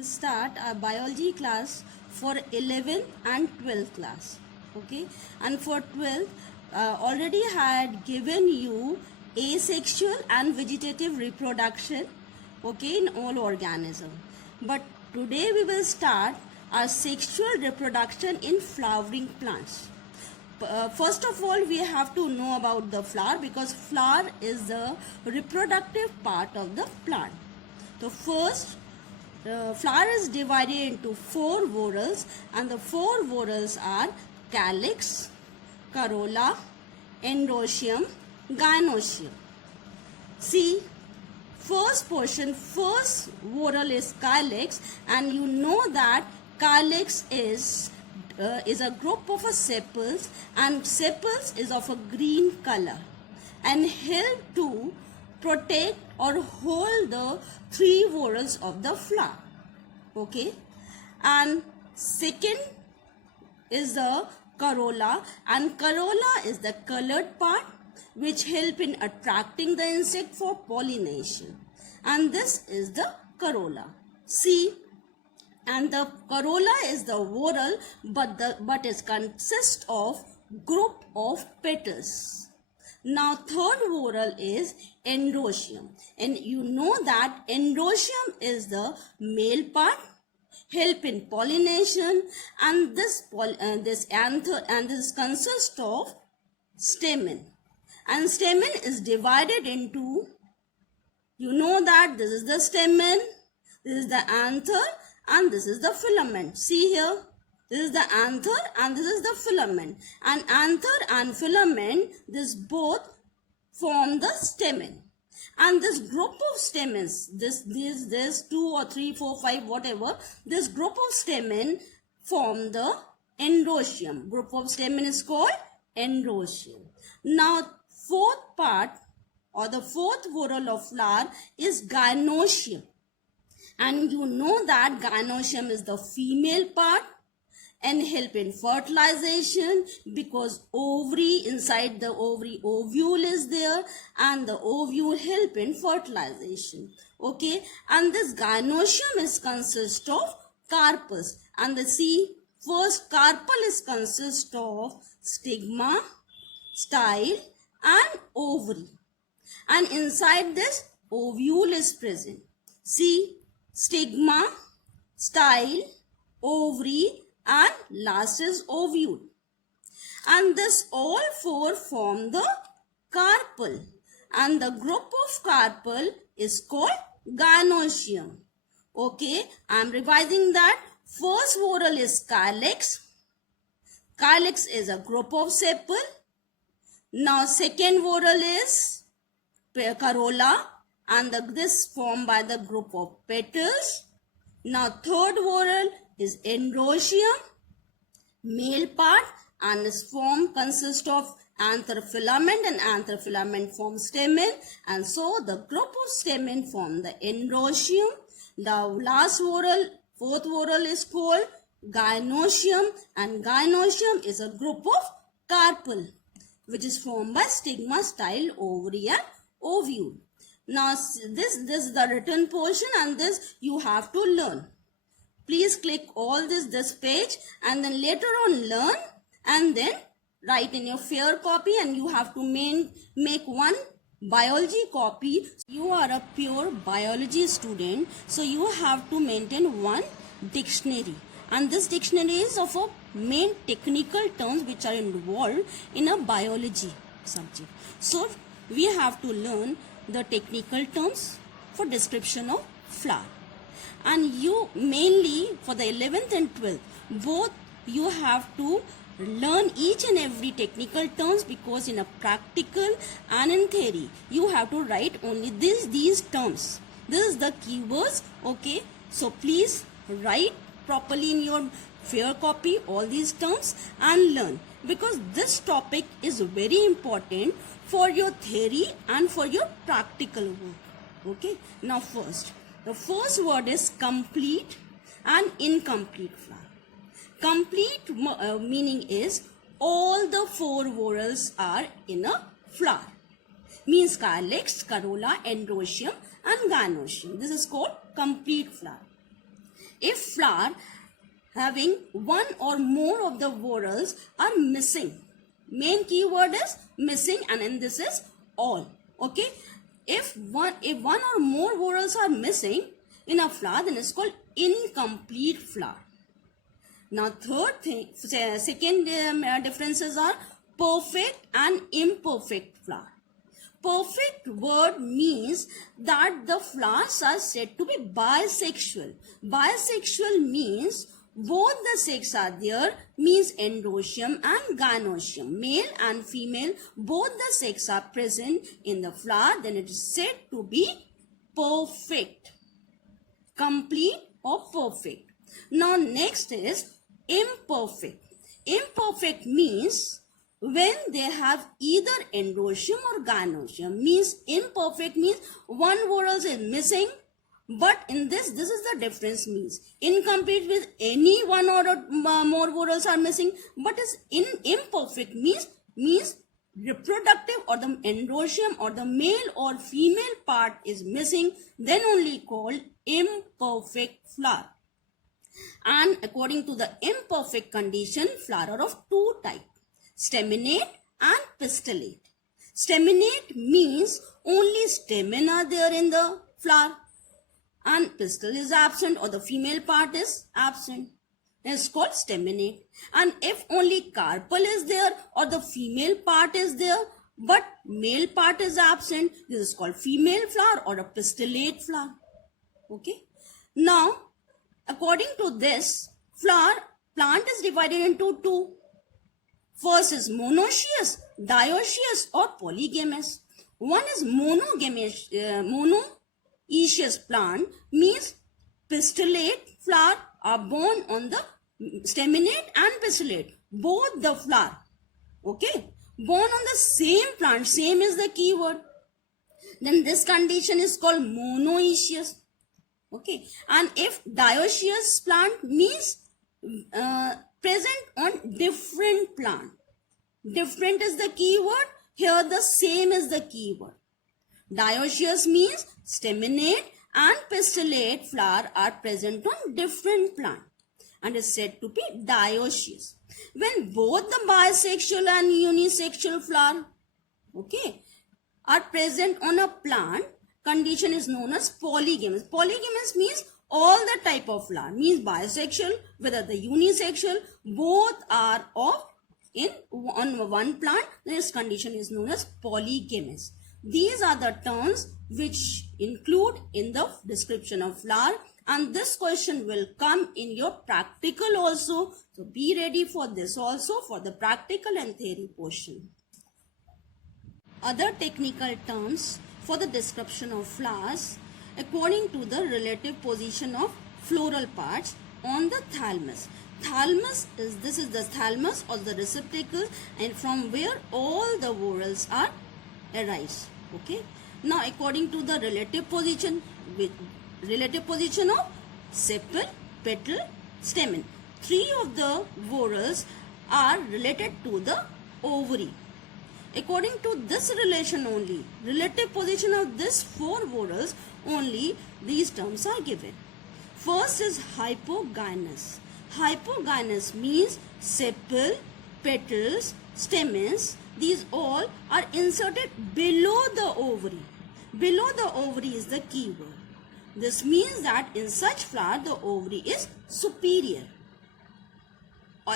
We'll start our biology class for 11th and 12th class. Okay, and for 12th, already had given you asexual and vegetative reproduction, okay, in all organisms. But today we will start our sexual reproduction in flowering plants. First of all, we have to know about the flower, because flower is the reproductive part of the plant. So first, flower is divided into 4 whorls, and the 4 whorls are calyx, corolla, endoecium, gynoecium. See, first whorl is calyx, and you know that calyx is a group of sepals, and sepals is of a green color and help to protect or hold the 3 whorls of the flower. Okay, and second is the corolla, and corolla is the colored part which help in attracting the insect for pollination, and this is the corolla. See, and the corolla is the whorl, but it consists of group of petals. Now third whorl is endoecium, and you know that endoecium is the male part, help in pollination, and this consists of stamen, and stamen is divided into, you know that this is the stamen, this is the anther, and this is the filament. See here, this is the anther and this is the filament, and anther and filament, this both form the stamen. And this group of stamens, this 2 or 3, 4, 5, whatever, this group of stamen form the endoecium. Group of stamen is called endoecium. Now fourth part or the fourth whorl of flower is gynoecium. And you know that gynoecium is the female part and help in fertilization, because ovary, inside the ovary, ovule is there, and the ovule help in fertilization. Okay, and this gynoecium is consist of carpus, and the first carpel is consist of stigma, style, and ovary, and inside this ovule is present. See, stigma, style, ovary, and last is ovule, and this all 4 form the carpel, and the group of carpel is called gynoecium. Okay, I am revising that. First whorl is calyx. Calyx is a group of sepal. Now second whorl is corolla, and this formed by the group of petals. Now third whorl is endoecium, male part, and this form consists of anther filament, and anther filament forms stamen, and so the group of stamen form the endoecium. The last whorl, fourth whorl, is called gynoecium, and gynoecium is a group of carpel which is formed by stigma, style, ovary, and ovule. Now this is the written portion, and this you have to learn. Please click all this page, and then later on learn, and then write in your fair copy, and you have to make one biology copy. You are a pure biology student, so you have to maintain one dictionary, and this dictionary is of a main technical terms which are involved in a biology subject. So we have to learn the technical terms for description of flower. And you mainly for the 11th and 12th, both you have to learn each and every technical terms, because in a practical and in theory you have to write only these terms. This is the keywords. Okay, so please write properly in your fair copy all these terms and learn, because this topic is very important for your theory and for your practical work. Okay, now the first word is complete and incomplete flower. Complete meaning is all the 4 whorls are in a flower. Means calyx, corolla, endoecium, and gynoecium. This is called complete flower. if flower having one or more of the vowels are missing. Main keyword is missing, and in this is all. Okay, if one or more vowels are missing in a flower, then it's called incomplete flower. Now second differences are perfect and imperfect flower. Perfect word means that the flowers are said to be bisexual. Bisexual means both the sex are there, means androecium and gynoecium. Male and female, both the sex are present in the flower, then it is said to be perfect, complete or perfect. Now next is imperfect. Imperfect means when they have either androecium or gynoecium. Means imperfect means one vowel is missing, but in this is the difference. Means incomplete with any one or more vowels are missing, but is imperfect means reproductive or the androecium or the male or female part is missing, then only called imperfect flower. And according to the imperfect condition, flower are of two types: staminate and pistillate. Staminate means only stamen are there in the flower and pistil is absent or the female part is absent. It's called staminate. And if only carpel is there or the female part is there but male part is absent, this is called female flower or a pistillate flower. Okay. Now, according to this, plant is divided into two. First is monoecious, dioecious or polygamous. One is monoecious plant means pistillate flower are born on the staminate and pistillate, both the flower. Okay, born on the same plant, same is the keyword. Then this condition is called monoecious. Okay, and if dioecious plant means present on different plant. Different is the keyword. Here the same is the keyword. Dioecious means staminate and pistillate flower are present on different plant and is said to be dioecious. When both the bisexual and unisexual flower, okay, are present on a plant, condition is known as polygamous. Polygamous means all the type of flower, means bisexual, whether the unisexual, both are on one plant. This condition is known as polygamous. These are the terms which include in the description of flower, and this question will come in your practical also. So be ready for this also, for the practical and theory portion. Other technical terms for the description of flowers according to the relative position of floral parts on the thalamus. Thalamus is the thalamus or the receptacle, and from where all the whorls are arise. Okay. Now according to the relative position of sepal, petal, stamen, three of the whorls are related to the ovary. According to this relation only, relative position of these four whorls only, these terms are given. First is hypogynous. Hypogynous means sepal, petals, stamens, these all are inserted below the ovary. Below the ovary is the key word. This means that in such flower the ovary is superior.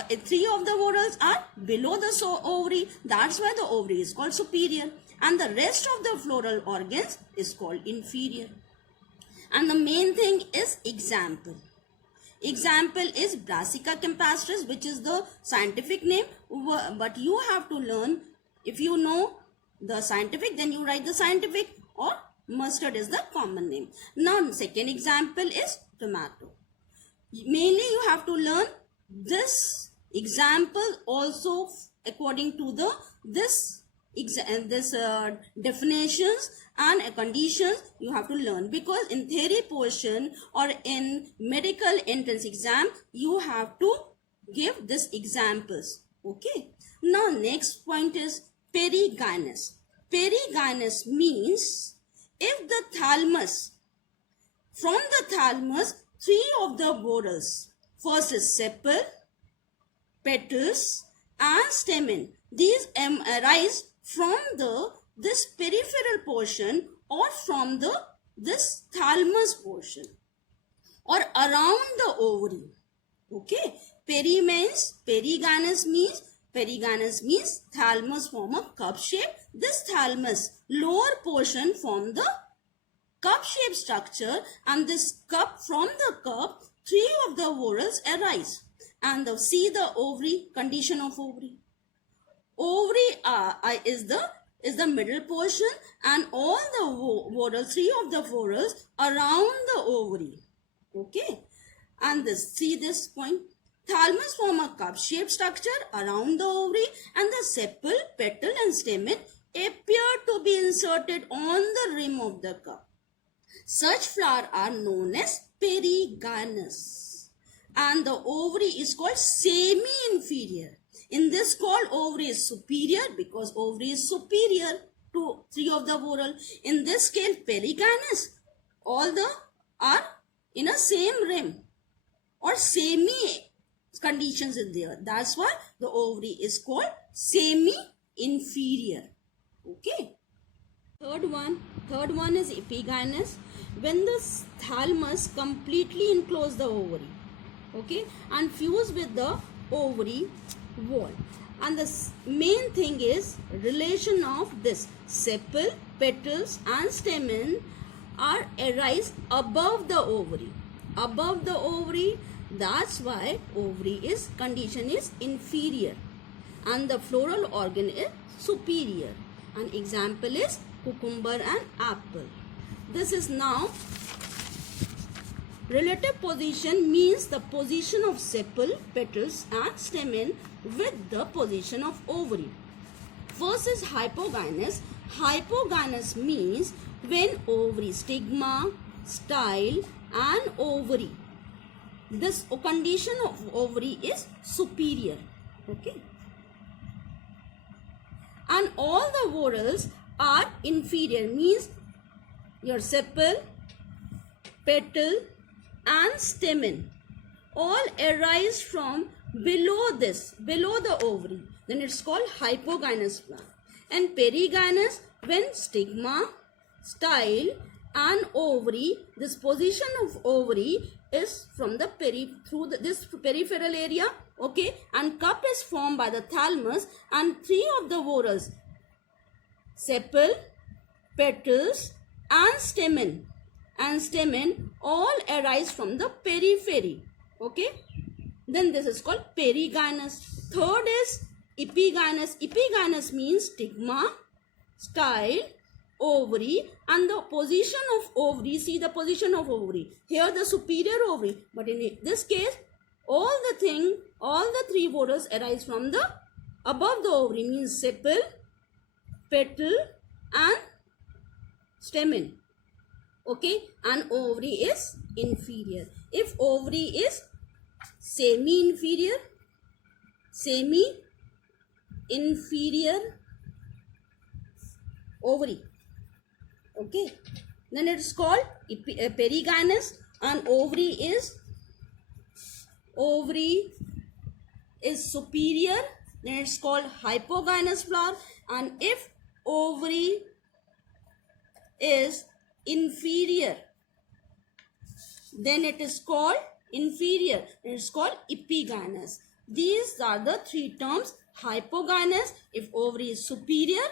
Three of the whorls are below the ovary, that's why the ovary is called superior, and the rest of the floral organs is called inferior. And the main thing is example. Example is Brassica campestris, which is the scientific name, but you have to learn, if you know the scientific, then you write the scientific, or mustard is the common name. Now second example is tomato. Mainly you have to learn this example also according to the definitions and conditions you have to learn, because in theory portion or in medical entrance exam you have to give this examples. Okay. Now next point is perigynous. Perigynous means if the thalamus, from the thalamus three of the whorls. First is sepal, petals and stamen. These arise from this peripheral portion or from this thalamus portion or around the ovary. Okay, perigynous means thalamus form a cup shape. This thalamus lower portion form the cup shaped structure, and this cup, from the cup three of the whorls arise. And see the ovary, condition of ovary. Ovary is the middle portion, and all the whorls, three of the whorls around the ovary. Okay, and see this point. Thalamus form a cup-shaped structure around the ovary, and the sepal, petal and stamen appear to be inserted on the rim of the cup. Such flowers are known as perigynous, and the ovary is called semi-inferior. In this called ovary is superior because ovary is superior to three of the whorl. In this case perigynous, all the are in a same rim or semi conditions in there. That's why the ovary is called semi-inferior. Okay. Third one is epigynous. When the thalamus completely enclose the ovary, okay, and fuse with the ovary wall. And the main thing is relation of this sepal, petals and stamen are arise above the ovary. Above the ovary, that's why ovary is condition is inferior and the floral organ is superior. An example is cucumber and apple. This is now relative position, means the position of sepal, petals and stamen with the position of ovary. First is hypogynous. Hypogynous means when ovary, stigma, style and ovary, this condition of ovary is superior. Okay, and all the whorls are inferior, means your sepal, petal and stamen all arise from below the ovary. Then it's called hypogynous plant. And perigynous, when stigma, style and ovary, this position of ovary is from the through this peripheral area. Okay, and cup is formed by the thalamus, and three of the whorls, sepal, petals and stamen all arise from the periphery. Okay, then this is called perigynous. Third is epigynous. Epigynous means stigma, style, ovary and the position of ovary. See the position of ovary. Here the superior ovary, but in this case all the three whorls arise from the above the ovary, means sepal, petal and stamen. Okay, and ovary is inferior. If ovary is semi-inferior ovary, okay, then it's called perigynous. And ovary is superior, then it's called hypogynous flower. And if ovary is inferior, then it is called inferior, it's called epigynous. These are the three terms: hypogynous if ovary is superior,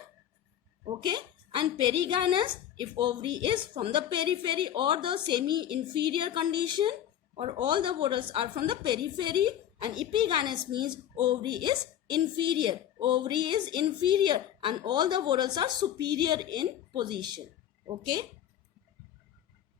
okay, and perigynous if ovary is from the periphery or the semi-inferior condition, or all the whorls are from the periphery, and epigynous means ovary is inferior. Ovary is inferior and all the whorls are superior in position. Okay.